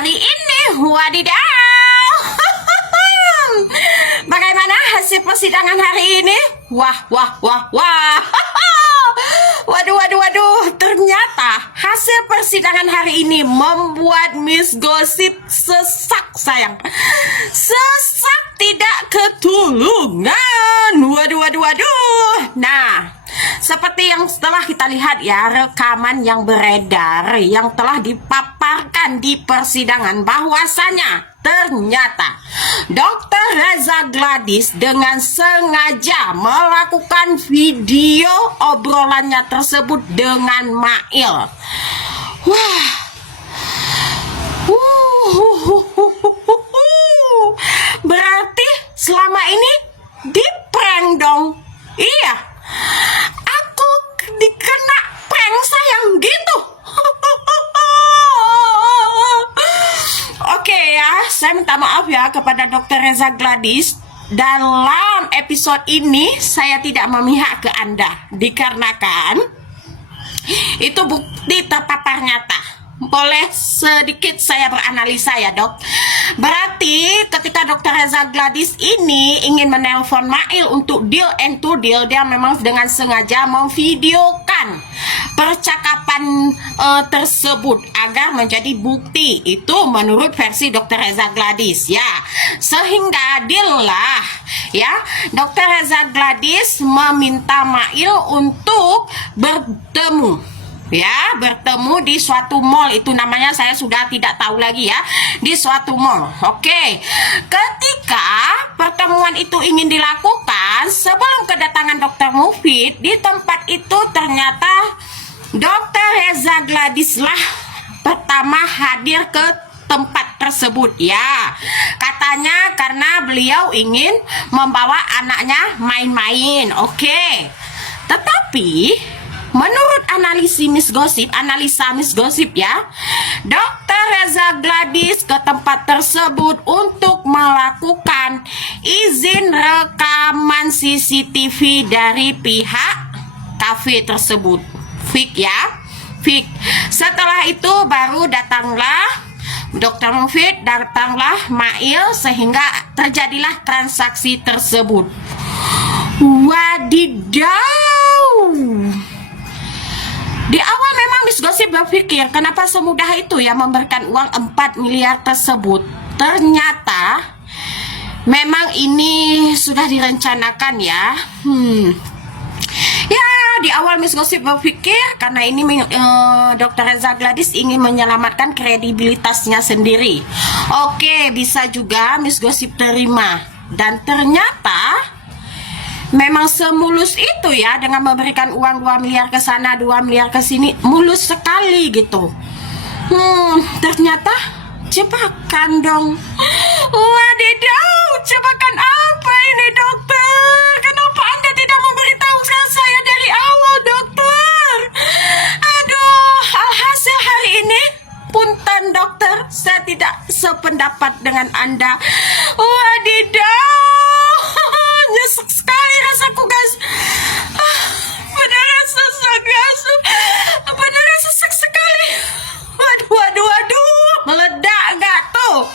hari ini. Wadidaw. Bagaimana hasil persidangan hari ini? Wah. Waduh. Ternyata hasil persidangan hari ini membuat Miss Gossip sesak, sayang. Sesak tidak ketulungan. Waduh. Nah, seperti yang setelah kita lihat ya, rekaman yang beredar yang telah dipaparkan di persidangan, bahwasanya ternyata Dr. Reza Gladys dengan sengaja melakukan video obrolannya tersebut dengan Mail. Berarti selama ini di-prank dong. Iya, aku dikena prank, sayang, gitu. Oke ya, saya minta maaf ya kepada Dr. Reza Gladys. Dalam episode ini saya tidak memihak ke Anda, dikarenakan itu bukti terpapar nyata. Boleh sedikit saya beranalisa ya, Dok. Berarti ketika Dr. Reza Gladys ini ingin menelpon Mail untuk deal and to deal, dia memang dengan sengaja memvideokan percakapan tersebut agar menjadi bukti. Itu menurut versi Dr. Reza Gladys ya. Sehingga deal lah ya, Dr. Reza Gladys meminta Mail untuk bertemu di suatu mall. Itu namanya saya sudah tidak tahu lagi ya, di suatu mall. Oke, ketika pertemuan itu ingin dilakukan, sebelum kedatangan Dr. Mufid di tempat itu, ternyata Dr. Reza Gladys lah pertama hadir ke tempat tersebut ya. Katanya karena beliau ingin membawa anaknya main-main. Oke, tetapi menurut analisa Miss Gossip ya, Dr. Reza Gladys ke tempat tersebut untuk melakukan izin rekaman CCTV dari pihak kafe tersebut. Fik ya, fik. Setelah itu baru datanglah Dr. Mufid, datanglah Mail, sehingga terjadilah transaksi tersebut. Wadidaw. Di awal memang Miss Gossip berpikir kenapa semudah itu ya memberikan uang 4 miliar tersebut. Ternyata memang ini sudah direncanakan ya. Ya, di awal Miss Gossip berpikir karena ini Dr. Reza Gladys ingin menyelamatkan kredibilitasnya sendiri. Oke, bisa juga Miss Gossip terima. Dan ternyata memang semulus itu ya, dengan memberikan uang 2 miliar ke sana, 2 miliar ke sini, mulus sekali gitu. Ternyata jebakan dong. Wadidaw, jebakan apa ini, dokter? Kenapa Anda tidak memberitahu saya dari awal, dokter? Aduh, hasil hari ini, punten dokter, saya tidak sependapat dengan Anda. Wadidaw, nyesek sekali rasaku, guys. Beneran sesek, guys. Beneran sesek sekali. Waduh, meledak gak tuh?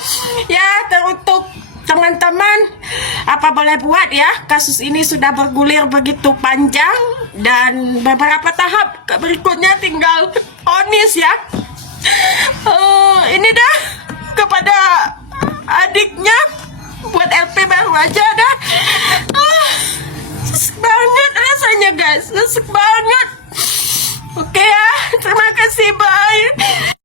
Ya, teruntuk teman-teman, apa boleh buat ya, kasus ini sudah bergulir begitu panjang dan beberapa tahap berikutnya tinggal vonis ya. Ini dah kepada adiknya, buat LP baru aja dah. Sesek banget rasanya, guys, sesek banget. Oke ya, terima kasih, bye.